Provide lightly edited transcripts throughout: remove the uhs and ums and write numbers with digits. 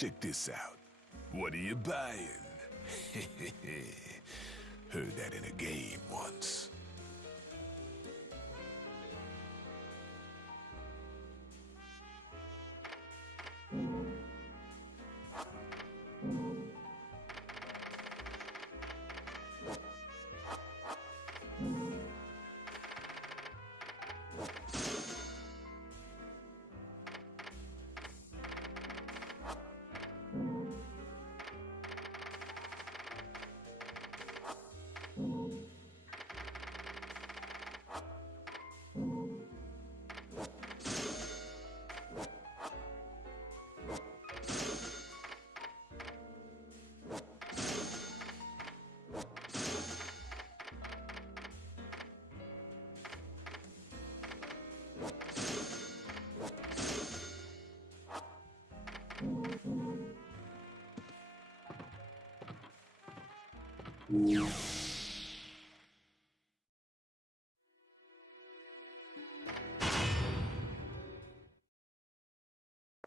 Check this out. What are you buying? Heard that in a game once.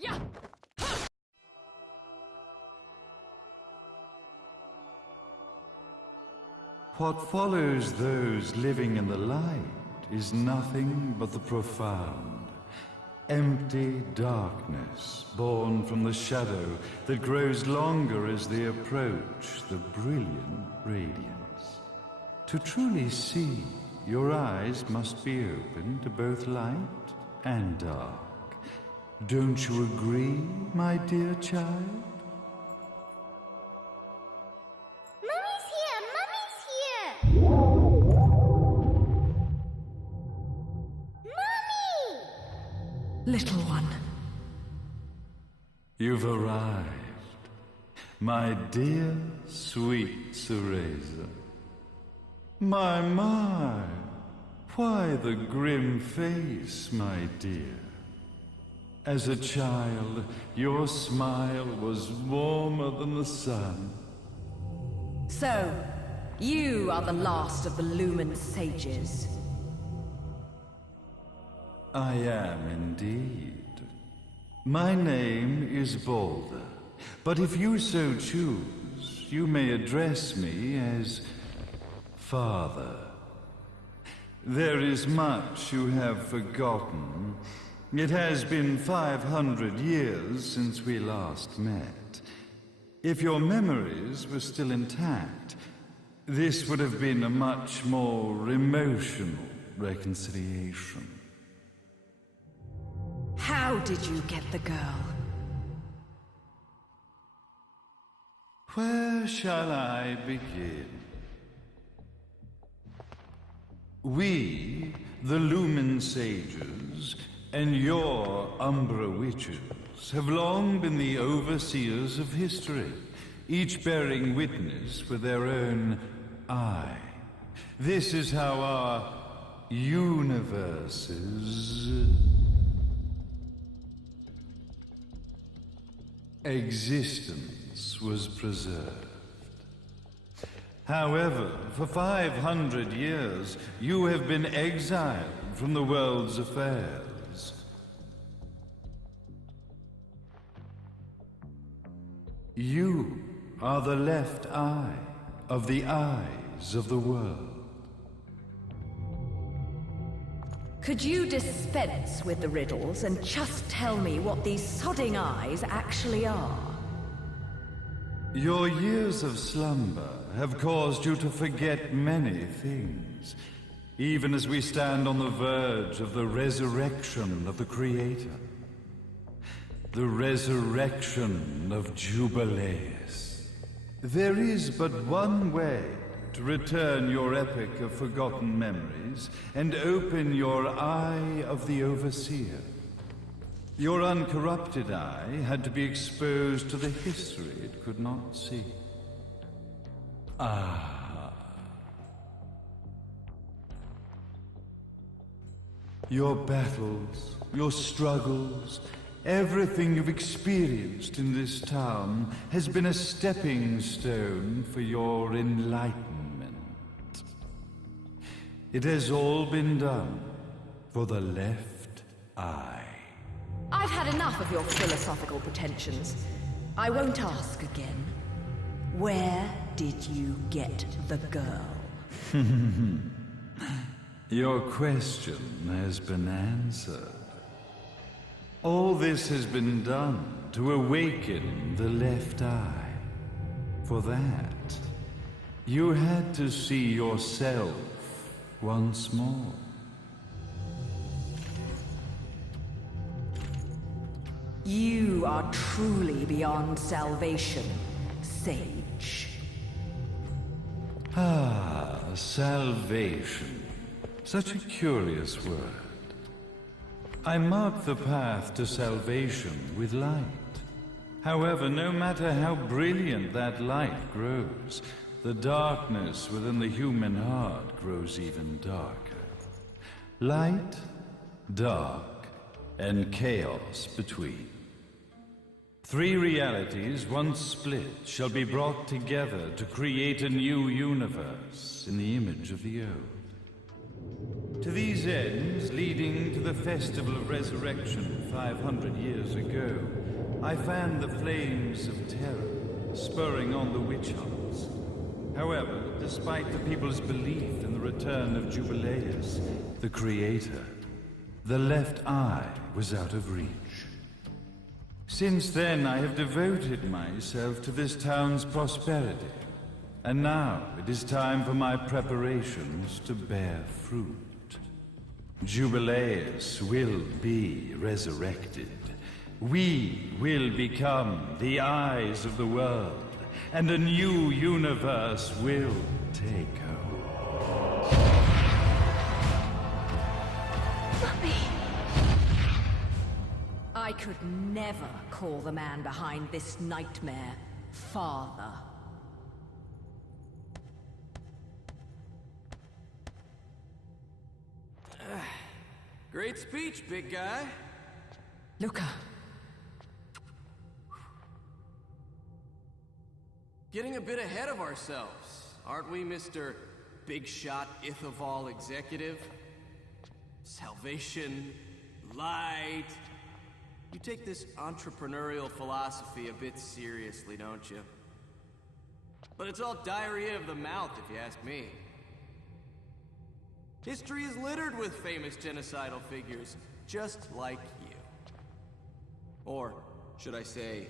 Yeah. What follows those living in the light is nothing but the profound, empty darkness born from the shadow that grows longer as they approach the brilliant radiance. To truly see, your eyes must be open to both light and dark. Don't you agree, my dear child? Mummy's here! Mummy's here! Mummy! Little one. You've arrived, my dear, sweet Cereza. My, why the grim face, my dear? As a child, your smile was warmer than the sun. So, you are the last of the Lumen sages. I am indeed. My name is Balder, but if you so choose, you may address me as Father. There is much you have forgotten. It has been 500 years since we last met. If your memories were still intact, this would have been a much more emotional reconciliation. How did you get the girl? Where shall I begin? We, the Lumen sages, and your Umbra witches have long been the overseers of history, each bearing witness with their own eye. This is how our universe's existence was preserved. However, for 500 years, you have been exiled from the world's affairs. You are the left eye of the eyes of the world. Could you dispense with the riddles and just tell me what these sodding eyes actually are? Your years of slumber have caused you to forget many things, even as we stand on the verge of the resurrection of the Creator. The resurrection of Jubileus. There is but one way to return your epic of forgotten memories and open your eye of the Overseer. Your uncorrupted eye had to be exposed to the history it could not see. Ah. Your battles, your struggles, everything you've experienced in this town has been a stepping stone for your enlightenment. It has all been done for the left eye. I've had enough of your philosophical pretensions. I won't ask again. Where did you get the girl? Your question has been answered. All this has been done to awaken the left eye. For that, you had to see yourself once more. You are truly beyond salvation, sage. Ah, salvation. Such a curious word. I mark the path to salvation with light. However, no matter how brilliant that light grows, the darkness within the human heart grows even darker. Light, dark, and chaos between. Three realities, once split, shall be brought together to create a new universe in the image of the old. To these ends, leading to the Festival of Resurrection 500 years ago, I fanned the flames of terror, spurring on the witch hunts. However, despite the people's belief in the return of Jubileus, the Creator, the left eye was out of reach. Since then, I have devoted myself to this town's prosperity. And now it is time for my preparations to bear fruit. Jubileus will be resurrected. We will become the eyes of the world, and a new universe will take hold. Mummy! I could never call the man behind this nightmare father. Great speech, big guy. Luca. Getting a bit ahead of ourselves, aren't we, Mr. Big Shot Ithaval Executive? Salvation, light. You take this entrepreneurial philosophy a bit seriously, don't you? But it's all diarrhea of the mouth, if you ask me. History is littered with famous genocidal figures, just like you. Or, should I say,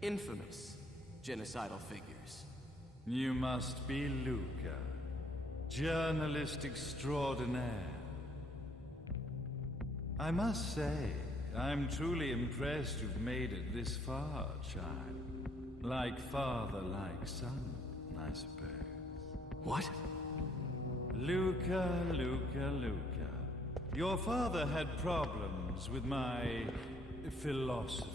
infamous genocidal figures. You must be Luca, journalist extraordinaire. I must say, I'm truly impressed you've made it this far, child. Like father, like son, I suppose. What? Luca, Luca, Luca. Your father had problems with my philosophies.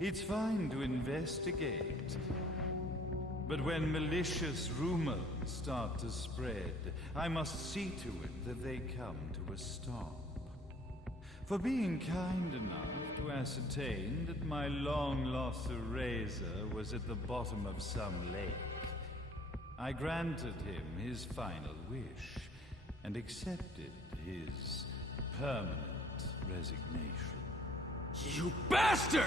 It's fine to investigate, but when malicious rumors start to spread, I must see to it that they come to a stop. For being kind enough to ascertain that my long-lost eraser was at the bottom of some lake, I granted him his final wish and accepted his permanent resignation. You bastard!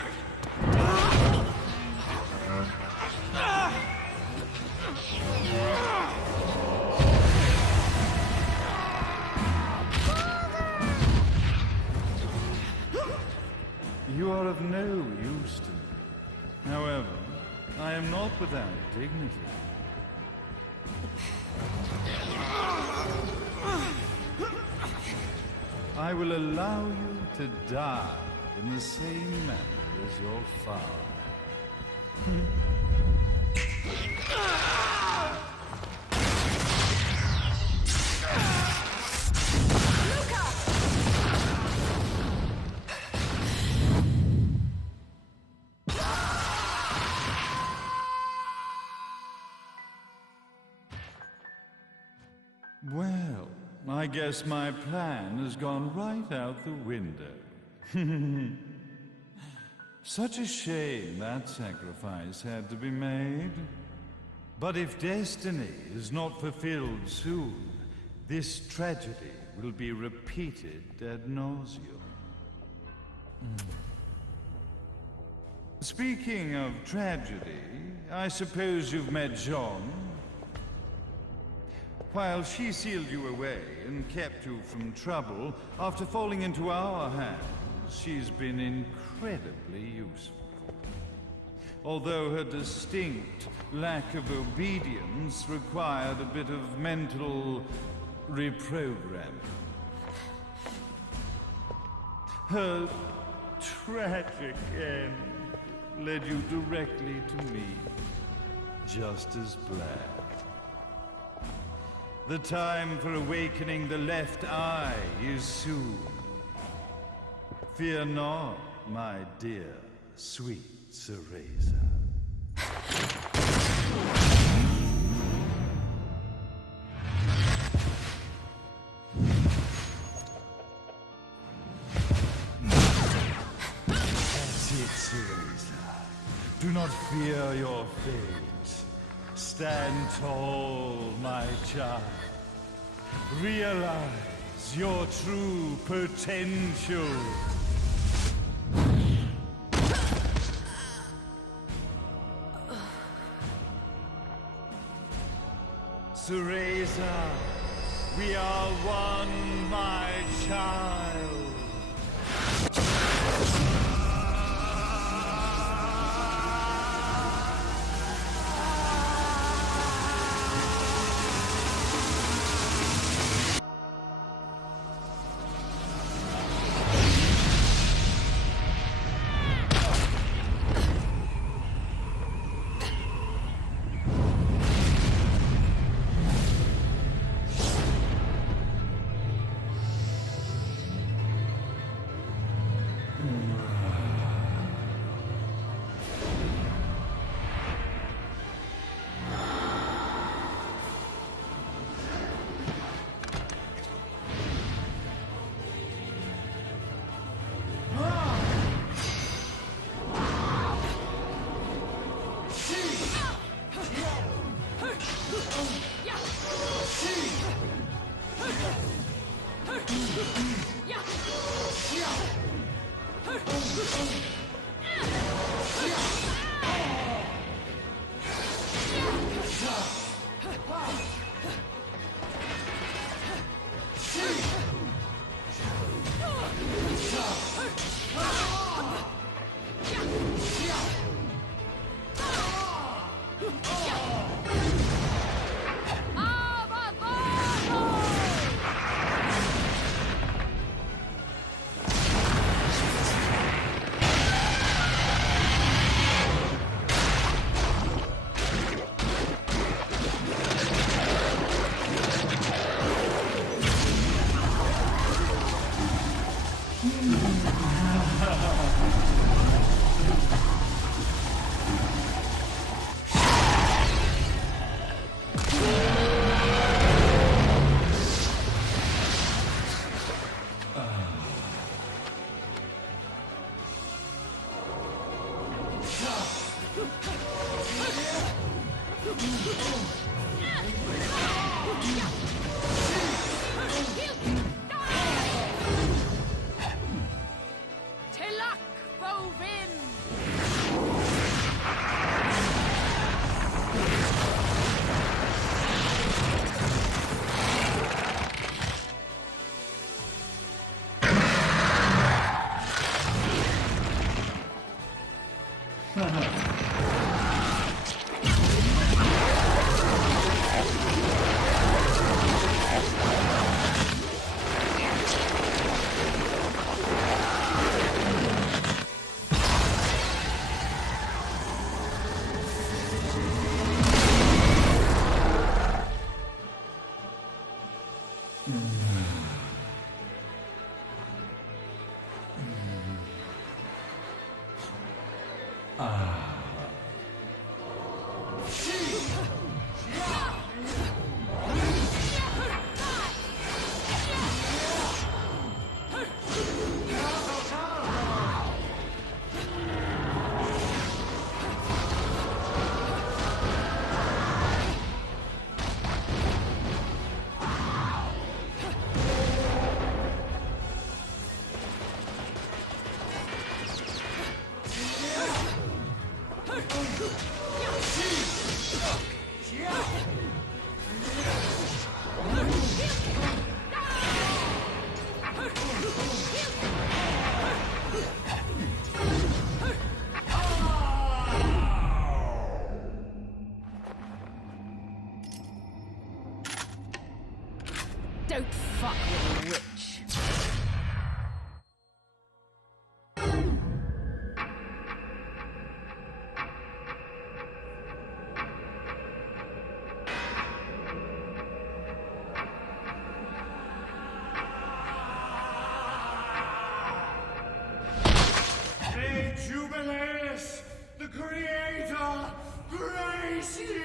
You are of no use to me. However, I am not without dignity. I will allow you to die in the same manner as your father. Well, I guess my plan has gone right out the window. Such a shame that sacrifice had to be made. But if destiny is not fulfilled soon, this tragedy will be repeated ad nauseum. Speaking of tragedy, I suppose you've met Jean? While she sealed you away and kept you from trouble, after falling into our hands, she's been incredibly useful. Although her distinct lack of obedience required a bit of mental reprogramming. Her tragic end led you directly to me, just as planned. The time for awakening the left eye is soon. Fear not, my dear, sweet Cereza. That's it, Cereza. Do not fear your fate. Stand tall, my child. Realize your true potential. Cereza, we are one, my child. Don't fuck with a witch. May Jubileus, the Creator, grace you!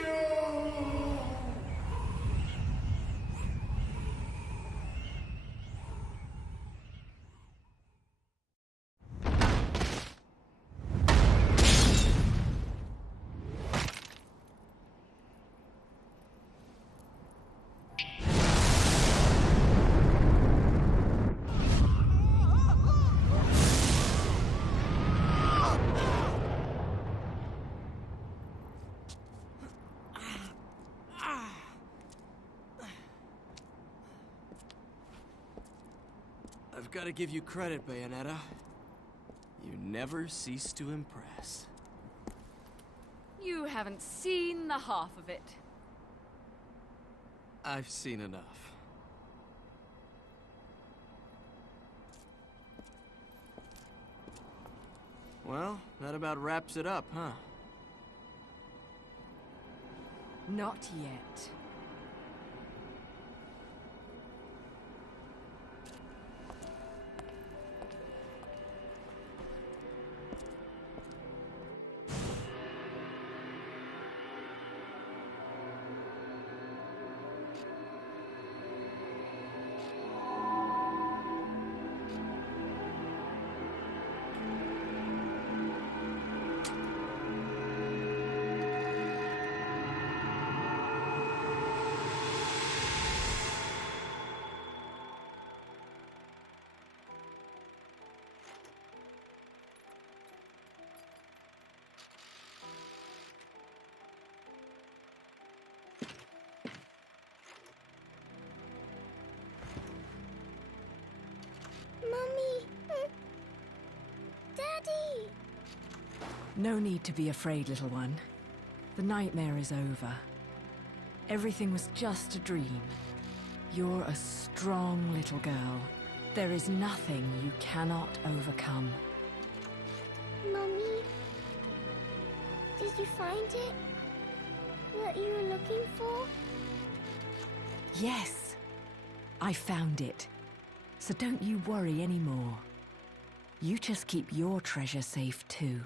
I've got to give you credit, Bayonetta. You never cease to impress. You haven't seen the half of it. I've seen enough. Well, that about wraps it up, huh? Not yet. Mummy! Daddy! No need to be afraid, little one. The nightmare is over. Everything was just a dream. You're a strong little girl. There is nothing you cannot overcome. Mummy? Did you find it? What you were looking for? Yes, I found it. So don't you worry anymore. You just keep your treasure safe too.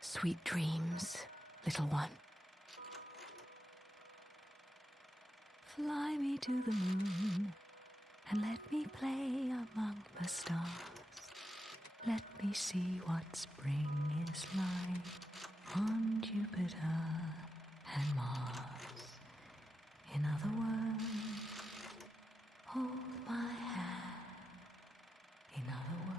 Sweet dreams, little one. Fly me to the moon and let me play among the stars. Let me see what spring is like on Jupiter and Mars. In other words, hold my hand. In other words.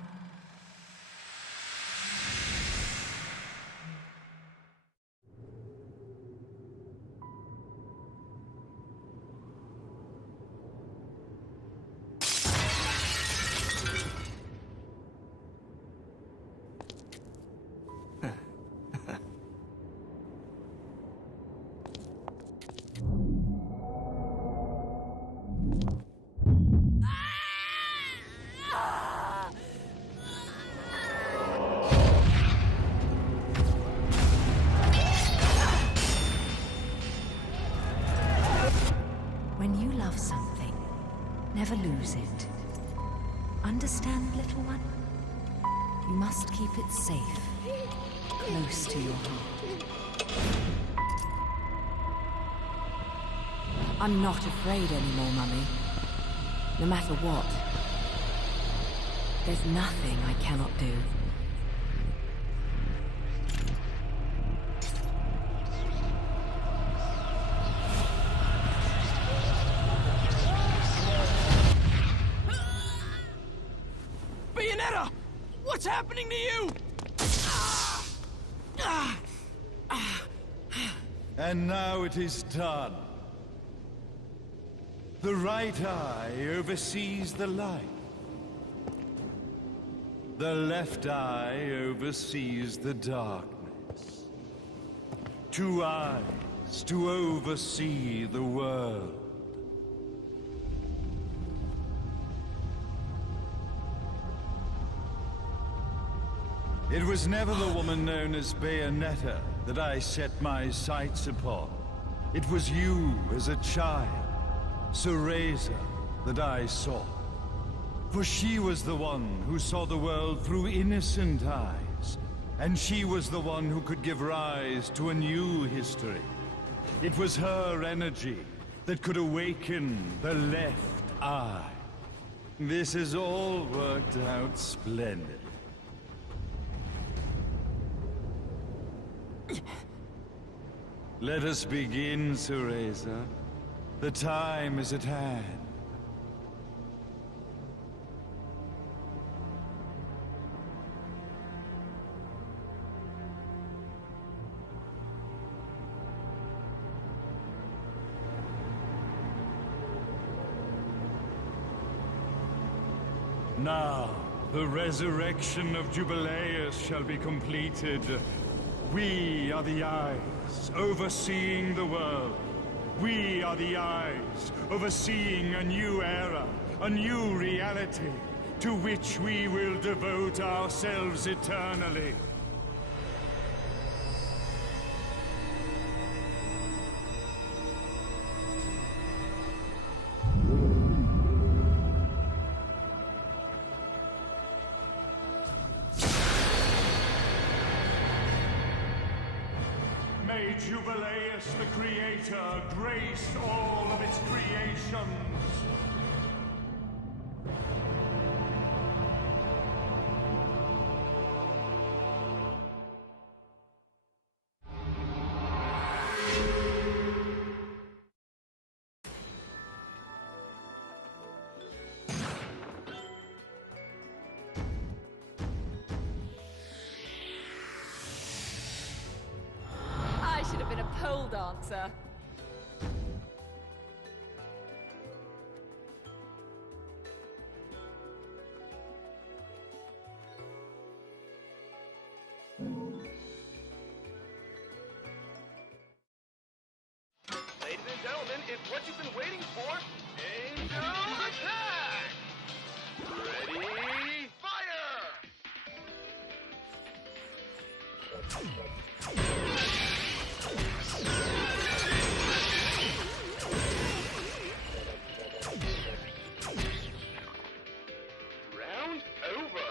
When you love something, never lose it. Understand, little one? You must keep it safe, close to your heart. I'm not afraid anymore, Mummy. No matter what. There's nothing I cannot do. Bayonetta! What's happening? happening to you? And now it is done. The right eye oversees the light. The left eye oversees the darkness. 2 eyes to oversee the world. It was never the woman known as Bayonetta that I set my sights upon. It was you as a child, Cereza, that I saw. For she was the one who saw the world through innocent eyes, and she was the one who could give rise to a new history. It was her energy that could awaken the left eye. This has all worked out splendid. Let us begin, Cereza. The time is at hand. Now, the resurrection of Jubileus shall be completed. We are the eyes, overseeing the world. We are the eyes, overseeing a new era, a new reality, to which we will devote ourselves eternally. May Jubileus, the Creator, grace all of its creations. I should have been a pole dancer. Ladies and gentlemen, it's what you've been waiting for. Angel attack! Ready, fire! Round over.